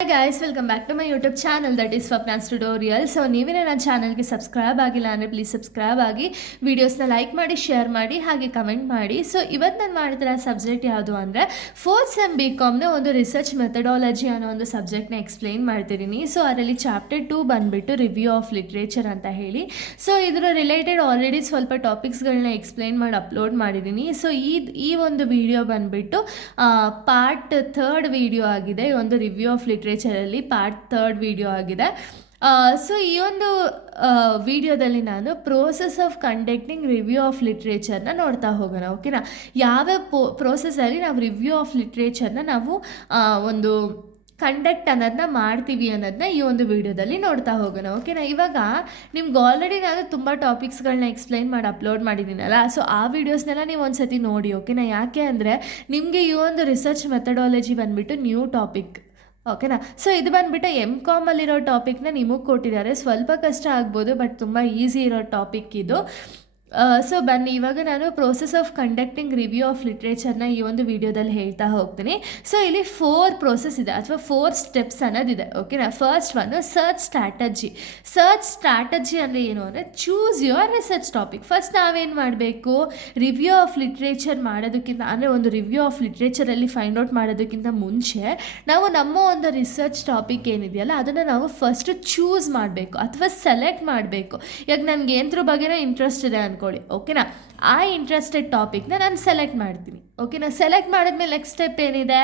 Hi guys, welcome back to my YouTube channel that is Swapna's Tutorial. So ನೀವೇ ನನ್ನ ಚಾನಲ್ಗೆ subscribe ಆಗಿಲ್ಲ ಅಂದರೆ ಪ್ಲೀಸ್ ಸಬ್ಸ್ಕ್ರೈಬ್ ಆಗಿ ವಿಡಿಯೋಸ್ನ ಲೈಕ್ ಮಾಡಿ ಶೇರ್ ಮಾಡಿ ಹಾಗೆ ಕಮೆಂಟ್ ಮಾಡಿ. ಸೊ ಇವತ್ತು ನಾನು ಮಾಡ್ತಿರೋ ಸಬ್ಜೆಕ್ಟ್ ಯಾವುದು ಅಂದರೆ ಫೋರ್ತ್ ಸೆಮ್ BComನ ಒಂದು ರಿಸರ್ಚ್ ಮೆಥಡಾಲಜಿ ಅನ್ನೋ ಒಂದು ಸಬ್ಜೆಕ್ಟ್ನ ಎಕ್ಸ್ಪ್ಲೈನ್ ಮಾಡ್ತಿದ್ದೀನಿ. ಸೊ ಅದರಲ್ಲಿ ಚಾಪ್ಟರ್ 2 ಬಂದುಬಿಟ್ಟು ರಿವ್ಯೂ ಆಫ್ ಲಿಟ್ರೇಚರ್ ಅಂತ ಹೇಳಿ. ಸೊ ಇದರ ರಿಲೇಟೆಡ್ ಆಲ್ರೆಡಿ ಸ್ವಲ್ಪ ಟಾಪಿಕ್ಸ್ಗಳನ್ನ ಎಕ್ಸ್ಪ್ಲೈನ್ ಮಾಡಿ ಅಪ್ಲೋಡ್ ಮಾಡಿದ್ದೀನಿ. ಸೊ ಈ ಒಂದು ವಿಡಿಯೋ ಬಂದುಬಿಟ್ಟು ಪಾರ್ಟ್ 3 ವಿಡಿಯೋ ಆಗಿದೆ. ಈ ಒಂದು ರಿವ್ಯೂ ಆಫ್ ಲಿಟ್ರೇಚರಲ್ಲಿ ಪಾರ್ಟ್ 3 ವಿಡಿಯೋ ಆಗಿದೆ. ಸೊ ಈ ಒಂದು ವಿಡಿಯೋದಲ್ಲಿ ನಾನು process of conducting review of ಲಿಟ್ರೇಚರ್ನ ನೋಡ್ತಾ ಹೋಗೋಣ. ಓಕೆನಾ, ಯಾವ ಪ್ರೋಸೆಸ್ಸಲ್ಲಿ ನಾವು ರಿವ್ಯೂ ಆಫ್ ಲಿಟ್ರೇಚರ್ನ ನಾವು ಒಂದು ಕಂಡಕ್ಟ್ ಅನ್ನೋದನ್ನ ಮಾಡ್ತೀವಿ ಅನ್ನೋದನ್ನ ಈ ಒಂದು ವಿಡಿಯೋದಲ್ಲಿ ನೋಡ್ತಾ ಹೋಗೋಣ. ಓಕೆನಾ, ಇವಾಗ ನಿಮ್ಗೆ ಆಲ್ರೆಡಿ ನಾನು ತುಂಬ ಟಾಪಿಕ್ಸ್ಗಳನ್ನ ಎಕ್ಸ್ಪ್ಲೈನ್ ಮಾಡಿ ಅಪ್ಲೋಡ್ ಮಾಡಿದ್ದೀನಲ್ಲ. ಸೊ ಆ ವೀಡಿಯೋಸ್ನೆಲ್ಲ ನೀವು ಒಂದು ಸತಿ ನೋಡಿ. ಓಕೆನಾ, ಯಾಕೆ ಅಂದರೆ ನಿಮಗೆ ಈ ಒಂದು ರಿಸರ್ಚ್ ಮೆಥಡಾಲಜಿ ಬಂದುಬಿಟ್ಟು ನ್ಯೂ ಟಾಪಿಕ್. ಓಕೆನಾ, ಸೊ ಇದು ಬಂದುಬಿಟ್ಟು MComಲ್ಲಿರೋ ಟಾಪಿಕ್ನ ನಿಮಗೆ ಕೊಟ್ಟಿದ್ದಾರೆ. ಸ್ವಲ್ಪ ಕಷ್ಟ ಆಗ್ಬೋದು, ಬಟ್ ತುಂಬ ಈಸಿ ಇರೋ ಟಾಪಿಕ್ ಇದು. ಸೊ ಬನ್ನಿ, ಇವಾಗ ನಾನು process of conducting review of ಲಿಟ್ರೇಚರ್ನ ಈ ಒಂದು ವಿಡಿಯೋದಲ್ಲಿ ಹೇಳ್ತಾ ಹೋಗ್ತೀನಿ. ಸೊ ಇಲ್ಲಿ 4 ಪ್ರೋಸೆಸ್ ಇದೆ ಅಥವಾ 4 ಸ್ಟೆಪ್ಸ್ ಅನ್ನೋದಿದೆ. ಓಕೆನಾ, first one search strategy. Search strategy ಅಂದರೆ ಏನು ಅಂದರೆ choose your research topic. First ನಾವೇನು ಮಾಡಬೇಕು, ರಿವ್ಯೂ ಆಫ್ ಲಿಟ್ರೇಚರ್ ಮಾಡೋದಕ್ಕಿಂತ ಅಂದರೆ ಒಂದು ರಿವ್ಯೂ ಆಫ್ ಲಿಟ್ರೇಚರಲ್ಲಿ ಫೈಂಡ್ ಔಟ್ ಮಾಡೋದಕ್ಕಿಂತ ಮುಂಚೆ ನಾವು ನಮ್ಮ ಒಂದು ರಿಸರ್ಚ್ ಟಾಪಿಕ್ ಏನಿದೆಯಲ್ಲ ಅದನ್ನು ನಾವು ಫಸ್ಟ್ ಚೂಸ್ ಮಾಡಬೇಕು ಅಥವಾ ಸೆಲೆಕ್ಟ್ ಮಾಡಬೇಕು. ಈಗ ನನಗೆ ಏನರ ಬಗ್ಗೆನೇ ಇಂಟ್ರೆಸ್ಟ್ ಇದೆ ಅನ್ಕೊಳ್ಳಿ. ಓಕೆನಾ, ಆ ಇಂಟ್ರೆಸ್ಟೆಡ್ ಟಾಪಿಕ್ನ ನಾನು ಸೆಲೆಕ್ಟ್ ಮಾಡ್ತೀನಿ. ಓಕೆನಾ, ಸೆಲೆಕ್ಟ್ ಮಾಡಿದ್ಮೇಲೆ ನೆಕ್ಸ್ಟ್ ಸ್ಟೆಪ್ ಏನಿದೆ,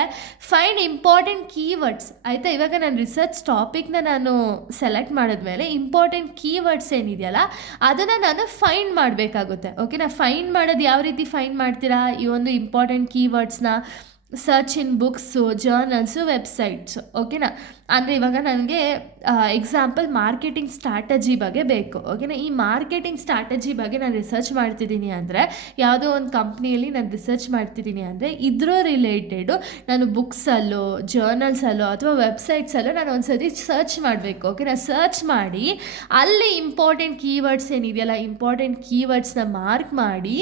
ಫೈಂಡ್ ಇಂಪಾರ್ಟೆಂಟ್ ಕೀವರ್ಡ್ಸ್. ಆಯಿತಾ, ಇವಾಗ ನಾನು ರಿಸರ್ಚ್ ಟಾಪಿಕ್ನ ನಾನು ಸೆಲೆಕ್ಟ್ ಮಾಡಿದ್ಮೇಲೆ ಇಂಪಾರ್ಟೆಂಟ್ ಕೀವರ್ಡ್ಸ್ ಏನಿದೆಯಲ್ಲ ಅದನ್ನು ನಾನು ಫೈಂಡ್ ಮಾಡಬೇಕಾಗುತ್ತೆ. ಓಕೆನಾ, ಫೈಂಡ್ ಮಾಡೋದು ಯಾವ ರೀತಿ ಫೈಂಡ್ ಮಾಡ್ತೀರಾ, ಈ ಒಂದು ಇಂಪಾರ್ಟೆಂಟ್ ಕೀವರ್ಡ್ಸ್ನ search in books, journals, websites. ಓಕೆನಾ, ಅಂದರೆ ಇವಾಗ ನನಗೆ ಎಕ್ಸಾಂಪಲ್ ಮಾರ್ಕೆಟಿಂಗ್ ಸ್ಟ್ರಾಟಜಿ ಬಗ್ಗೆ ಬೇಕು. ಓಕೆನಾ, ಈ ಮಾರ್ಕೆಟಿಂಗ್ ಸ್ಟ್ರಾಟಜಿ ಬಗ್ಗೆ ನಾನು ರಿಸರ್ಚ್ ಮಾಡ್ತಿದ್ದೀನಿ ಅಂದರೆ, ಯಾವುದೋ ಒಂದು ಕಂಪ್ನಿಯಲ್ಲಿ ನಾನು ರಿಸರ್ಚ್ ಮಾಡ್ತಿದ್ದೀನಿ ಅಂದರೆ ಇದರ ರಿಲೇಟೆಡು ನಾನು ಬುಕ್ಸಲ್ಲೋ ಜರ್ನಲ್ಸಲ್ಲೋ ಅಥವಾ ವೆಬ್ಸೈಟ್ಸಲ್ಲೋ ನಾನು ಒಂದು ಸತಿ ಸರ್ಚ್ ಮಾಡಬೇಕು. ಓಕೆನಾ, ಸರ್ಚ್ ಮಾಡಿ ಅಲ್ಲಿ ಇಂಪಾರ್ಟೆಂಟ್ ಕೀವರ್ಡ್ಸ್ ಏನಿದೆಯಲ್ಲ ಇಂಪಾರ್ಟೆಂಟ್ ಕೀವರ್ಡ್ಸ್ನ ಮಾರ್ಕ್ ಮಾಡಿ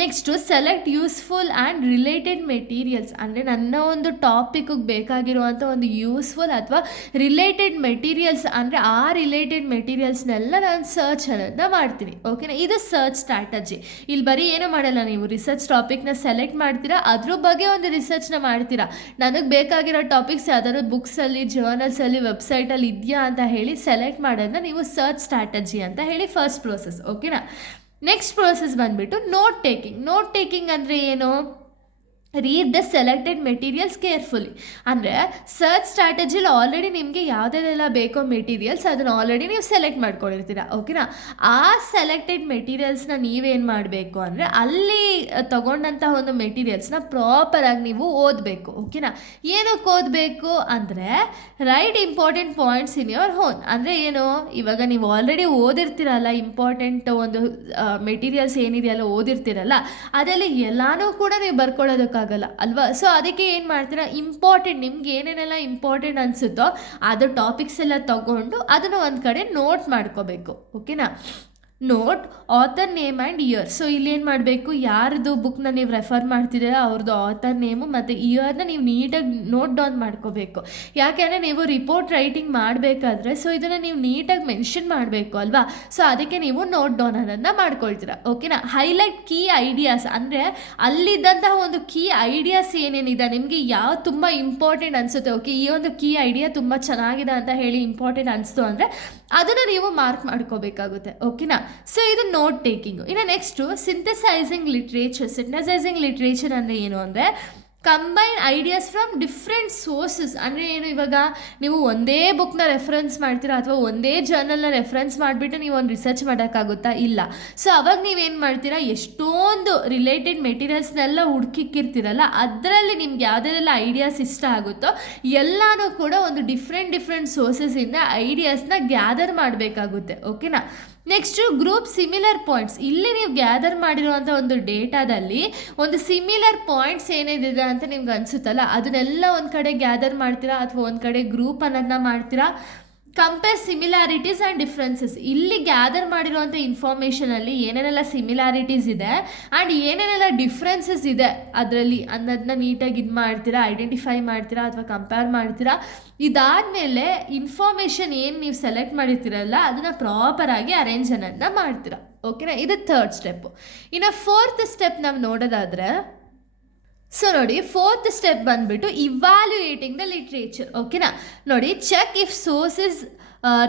next select useful and related materials. ಅಂದರೆ ನನ್ನ ಒಂದು ಟಾಪಿಕ್ಗೆ ಬೇಕಾಗಿರುವಂಥ ಒಂದು ಯೂಸ್ಫುಲ್ ಅಥವಾ ರಿಲೇಟೆಡ್ ಮೆಟೀರಿಯಲ್ಸ್ ಅಂದರೆ ಆ ರಿಲೇಟೆಡ್ ಮೆಟೀರಿಯಲ್ಸ್ನೆಲ್ಲ ನಾನು ಸರ್ಚ್ ಅನ್ನೋದನ್ನ ಮಾಡ್ತೀನಿ. ಓಕೆನಾ, ಇದು ಸರ್ಚ್ ಸ್ಟ್ರಾಟಜಿ. ಇಲ್ಲಿ ಬರೀ ಏನೂ ಮಾಡಲ್ಲ, ನೀವು ರಿಸರ್ಚ್ ಟಾಪಿಕ್ನ ಸೆಲೆಕ್ಟ್ ಮಾಡ್ತೀರಾ, ಅದ್ರ ಬಗ್ಗೆ ಒಂದು ರಿಸರ್ಚ್ನ ಮಾಡ್ತೀರಾ. ನನಗೆ ಬೇಕಾಗಿರೋ ಟಾಪಿಕ್ಸ್ ಯಾವ್ದಾದ್ರು ಬುಕ್ಸಲ್ಲಿ ಜರ್ನಲ್ಸಲ್ಲಿ ವೆಬ್ಸೈಟಲ್ಲಿ ಇದೆಯಾ ಅಂತ ಹೇಳಿ ಸೆಲೆಕ್ಟ್ ಮಾಡೋದನ್ನ ನೀವು ಸರ್ಚ್ ಸ್ಟ್ರಾಟಜಿ ಅಂತ ಹೇಳಿ ಫಸ್ಟ್ ಪ್ರೋಸೆಸ್. ಓಕೆನಾ, ನೆಕ್ಸ್ಟ್ ಪ್ರೋಸೆಸ್ ಬಂದುಬಿಟ್ಟು ನೋಟ್ ಟೇಕಿಂಗ್. ನೋಟ್ ಟೇಕಿಂಗ್ ಅಂದರೆ ಏನು, read the selected materials carefully. ಅಂದರೆ ಸರ್ಚ್ ಸ್ಟ್ರಾಟಜಿಲಿ ಆಲ್ರೆಡಿ ನಿಮಗೆ ಯಾವುದೆಲ್ಲ ಬೇಕೋ ಮೆಟೀರಿಯಲ್ಸ್ ಅದನ್ನು ಆಲ್ರೆಡಿ ನೀವು ಸೆಲೆಕ್ಟ್ ಮಾಡ್ಕೊಂಡಿರ್ತೀರ. ಓಕೆನಾ, ಆ ಸೆಲೆಕ್ಟೆಡ್ ಮೆಟೀರಿಯಲ್ಸ್ನ ನೀವೇನು ಮಾಡಬೇಕು ಅಂದರೆ ಅಲ್ಲಿ ತೊಗೊಂಡಂಥ ಒಂದು ಮೆಟೀರಿಯಲ್ಸ್ನ ಪ್ರಾಪರಾಗಿ ನೀವು ಓದಬೇಕು. ಓಕೆನಾ, ಏನಕ್ಕೆ ಓದಬೇಕು ಅಂದರೆ right important points in your own. ಅಂದರೆ ಏನು, ಇವಾಗ ನೀವು ಆಲ್ರೆಡಿ ಓದಿರ್ತೀರಲ್ಲ ಇಂಪಾರ್ಟೆಂಟ್ ಒಂದು ಮೆಟೀರಿಯಲ್ಸ್ ಏನಿದೆಯಲ್ಲ ಓದಿರ್ತೀರಲ್ಲ ಅದರಲ್ಲಿ ಎಲ್ಲನೂ ಕೂಡ ನೀವು ಬರ್ಕೊಳ್ಳೋದಕ್ಕೆ ಆಗಲ್ಲ ಅಲ್ವಾ. ಸೊ ಅದಕ್ಕೆ ಏನು ಮಾಡ್ತೀರಾ, ಇಂಪಾರ್ಟೆಂಟ್ ನಿಮ್ಗೆ ಏನೇನೆಲ್ಲ ಇಂಪಾರ್ಟೆಂಟ್ ಅನಿಸುತ್ತೋ ಅದು ಟಾಪಿಕ್ಸ್ ಎಲ್ಲ ತಗೊಂಡು ಅದನ್ನು ಒಂದು ಕಡೆ ನೋಟ್ ಮಾಡ್ಕೋಬೇಕು. ಓಕೆನಾ, note author name and year. So ಇಲ್ಲೇನು ಮಾಡಬೇಕು, ಯಾರ್ದು ಬುಕ್ನ ನೀವು ರೆಫರ್ ಮಾಡ್ತಿದ್ದೀರ ಅವ್ರದ್ದು ಆಥರ್ ನೇಮು ಮತ್ತು ಇಯರ್ನ ನೀವು ನೀಟಾಗಿ ನೋಟ್ ಡೌನ್ ಮಾಡ್ಕೋಬೇಕು. ಯಾಕೆಂದರೆ ನೀವು ರಿಪೋರ್ಟ್ ರೈಟಿಂಗ್ ಮಾಡಬೇಕಾದ್ರೆ ಸೊ ಇದನ್ನು ನೀವು ನೀಟಾಗಿ ಮೆನ್ಷನ್ ಮಾಡಬೇಕು ಅಲ್ವಾ. ಸೊ ಅದಕ್ಕೆ ನೀವು ನೋಟ್ ಡೌನ್ ಅನ್ನೋದನ್ನ ಮಾಡ್ಕೊಳ್ತೀರ. ಓಕೆನಾ, ಹೈಲೈಟ್ ಕೀ ಐಡಿಯಾಸ್ ಅಂದರೆ ಅಲ್ಲಿದ್ದಂತಹ ಒಂದು ಕೀ ಐಡಿಯಾಸ್ ಏನೇನಿದೆ ನಿಮಗೆ ಯಾವ ತುಂಬ ಇಂಪಾರ್ಟೆಂಟ್ ಅನಿಸುತ್ತೆ. ಓಕೆ, ಈ ಒಂದು ಕೀ ಐಡಿಯಾ ತುಂಬ ಚೆನ್ನಾಗಿದೆ ಅಂತ ಹೇಳಿ ಇಂಪಾರ್ಟೆಂಟ್ ಅನಿಸ್ತು ಅಂದರೆ ಅದನ್ನು ನೀವು ಮಾರ್ಕ್ ಮಾಡ್ಕೋಬೇಕಾಗುತ್ತೆ. ಓಕೆನಾ, ಸೊ ಇದು ನೋಟ್ ಟೇಕಿಂಗು. ಇನ್ನು ನೆಕ್ಸ್ಟು ಸಿಂಥಸೈಸಿಂಗ್ ಲಿಟ್ರೇಚರ್. ಸಿಂಥಸೈಸಿಂಗ್ ಲಿಟ್ರೇಚರ್ ಅಂದರೆ ಏನು ಅಂದರೆ combine ideas from different sources. ಅಂದರೆ ಏನು, ಇವಾಗ ನೀವು ಒಂದೇ ಬುಕ್ನ ರೆಫರೆನ್ಸ್ ಮಾಡ್ತೀರಾ ಅಥವಾ ಒಂದೇ ಜರ್ನಲ್ನ ರೆಫರೆನ್ಸ್ ಮಾಡಿಬಿಟ್ಟು ನೀವು ಒಂದು ರಿಸರ್ಚ್ ಮಾಡೋಕ್ಕಾಗುತ್ತಾ, ಇಲ್ಲ. ಸೊ ಅವಾಗ ನೀವೇನು ಮಾಡ್ತೀರಾ, ಎಷ್ಟೊಂದು ರಿಲೇಟೆಡ್ ಮೆಟೀರಿಯಲ್ಸ್ನೆಲ್ಲ ಹುಡುಕಿಕ್ಕಿರ್ತೀರಲ್ಲ ಅದರಲ್ಲಿ ನಿಮ್ಗೆ ಯಾವುದೆಲ್ಲ ಐಡಿಯಾಸ್ ಇಷ್ಟ ಆಗುತ್ತೋ ಎಲ್ಲನೂ ಕೂಡ ಒಂದು ಡಿಫ್ರೆಂಟ್ ಸೋರ್ಸಸ್ಸಿಂದ ಐಡಿಯಾಸ್ನ ಗ್ಯಾದರ್ ಮಾಡಬೇಕಾಗುತ್ತೆ. ಓಕೆನಾ, ನೆಕ್ಸ್ಟು ಗ್ರೂಪ್ ಸಿಮಿಲರ್ ಪಾಯಿಂಟ್ಸ್. ಇಲ್ಲಿ ನೀವು ಗ್ಯಾದರ್ ಮಾಡಿರುವಂಥ ಒಂದು ಡೇಟಾದಲ್ಲಿ ಒಂದು ಸಿಮಿಲರ್ ಪಾಯಿಂಟ್ಸ್ ಏನೇನಿದೆ ಅಂತ ನಿಮ್ಗೆ ಅನಿಸುತ್ತಲ್ಲ ಅದನ್ನೆಲ್ಲ ಒಂದು ಕಡೆ ಗ್ಯಾದರ್ ಮಾಡ್ತೀರಾ ಅಥವಾ ಒಂದು ಕಡೆ ಗ್ರೂಪ್ ಅನ್ನೋದನ್ನ ಮಾಡ್ತೀರಾ. Compare similarities and differences. ಇಲ್ಲಿ ಗ್ಯಾದರ್ ಮಾಡಿರುವಂಥ ಇನ್ಫಾರ್ಮೇಷನಲ್ಲಿ ಏನೇನೆಲ್ಲ ಸಿಮಿಲಾರಿಟೀಸ್ ಇದೆ ಆ್ಯಂಡ್ ಏನೇನೆಲ್ಲ ಡಿಫ್ರೆನ್ಸಸ್ ಇದೆ ಅದರಲ್ಲಿ ಅನ್ನೋದನ್ನ ನೀಟಾಗಿ ಇದು ಮಾಡ್ತೀರಾ, ಐಡೆಂಟಿಫೈ ಮಾಡ್ತೀರಾ ಅಥವಾ ಕಂಪೇರ್ ಮಾಡ್ತೀರಾ. ಇದಾದಮೇಲೆ ಇನ್ಫಾರ್ಮೇಷನ್ ಏನು ನೀವು ಸೆಲೆಕ್ಟ್ ಮಾಡಿರ್ತೀರಲ್ಲ ಅದನ್ನು ಪ್ರಾಪರಾಗಿ ಅರೇಂಜ್ ಅನ್ನೋದನ್ನ ಮಾಡ್ತೀರಾ. ಓಕೆನಾ, ಇದು ಥರ್ಡ್ ಸ್ಟೆಪ್ಪು. ಇನ್ನು ಫೋರ್ತ್ ಸ್ಟೆಪ್ ನಾವು ನೋಡೋದಾದರೆ, ಸೊ ನೋಡಿ, ಫೋರ್ತ್ ಸ್ಟೆಪ್ ಬಂದುಬಿಟ್ಟು ಇವ್ಯಾಲ್ಯೂಯೇಟಿಂಗ್ ದ ಲಿಟ್ರೇಚರ್. ಓಕೆನಾ, ನೋಡಿ, check if source is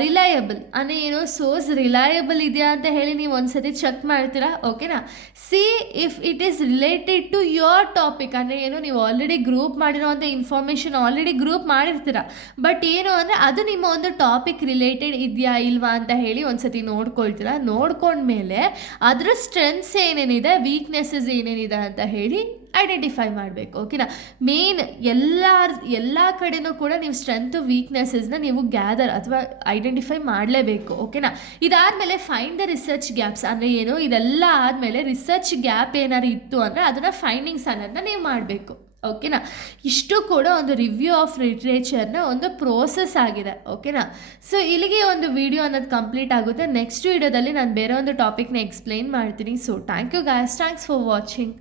reliable. ಅಂದರೆ ಏನು, ಸೋರ್ಸ್ ರಿಲಯಬಲ್ ಇದೆಯಾ ಅಂತ ಹೇಳಿ ನೀವು ಒಂದ್ಸತಿ ಚೆಕ್ ಮಾಡ್ತೀರಾ. ಓಕೆನಾ, see if it is related to your topic. ಅಂದರೆ ಏನು, ನೀವು ಆಲ್ರೆಡಿ ಗ್ರೂಪ್ ಮಾಡಿರೋವಂಥ ಇನ್ಫಾರ್ಮೇಷನ್ ಆಲ್ರೆಡಿ ಗ್ರೂಪ್ ಮಾಡಿರ್ತೀರ, ಬಟ್ ಏನು ಅಂದರೆ ಅದು ನಿಮ್ಮ ಒಂದು ಟಾಪಿಕ್ ರಿಲೇಟೆಡ್ ಇದೆಯಾ ಇಲ್ವಾ ಅಂತ ಹೇಳಿ ಒಂದ್ಸತಿ ನೋಡ್ಕೊಳ್ತೀರಾ. ನೋಡ್ಕೊಂಡ್ಮೇಲೆ ಅದರ ಸ್ಟ್ರೆಂತ್ಸ್ ಏನೇನಿದೆ, ವೀಕ್ನೆಸ್ಸಸ್ ಏನೇನಿದೆ ಅಂತ ಹೇಳಿ ಐಡೆಂಟಿಫೈ ಮಾಡಬೇಕು. ಓಕೆನಾ, ಮೇನ್ ಎಲ್ಲ ಕಡೆನೂ ಕೂಡ ನೀವು ಸ್ಟ್ರೆಂತು ವೀಕ್ನೆಸಸ್ನ ನೀವು ಗ್ಯಾದರ್ ಅಥವಾ ಐಡೆಂಟಿಫೈ ಮಾಡಲೇಬೇಕು. ಓಕೆನಾ, ಇದಾದಮೇಲೆ ಫೈಂಡ್ ದ ರಿಸರ್ಚ್ ಗ್ಯಾಪ್ಸ್. ಅಂದರೆ ಏನು, ಇದೆಲ್ಲ ಆದಮೇಲೆ ರಿಸರ್ಚ್ ಗ್ಯಾಪ್ ಏನಾದ್ರು ಇತ್ತು ಅಂದರೆ ಅದನ್ನು ಫೈಂಡಿಂಗ್ಸ್ ಅನ್ನೋದನ್ನ ನೀವು ಮಾಡಬೇಕು. ಓಕೆನಾ, ಇಷ್ಟು ಕೂಡ ಒಂದು ರಿವ್ಯೂ ಆಫ್ ಲಿಟ್ರೇಚರ್ನ ಒಂದು ಪ್ರೋಸೆಸ್ ಆಗಿದೆ. ಓಕೆನಾ, ಸೊ ಇಲ್ಲಿಗೆ ಒಂದು ವಿಡಿಯೋ ಅನ್ನೋದು ಕಂಪ್ಲೀಟ್ ಆಗುತ್ತೆ. ನೆಕ್ಸ್ಟ್ ವಿಡಿಯೋದಲ್ಲಿ ನಾನು ಬೇರೆ ಒಂದು ಟಾಪಿಕ್ನ ಎಕ್ಸ್ಪ್ಲೈನ್ ಮಾಡ್ತೀನಿ. So thank you guys, thanks for watching.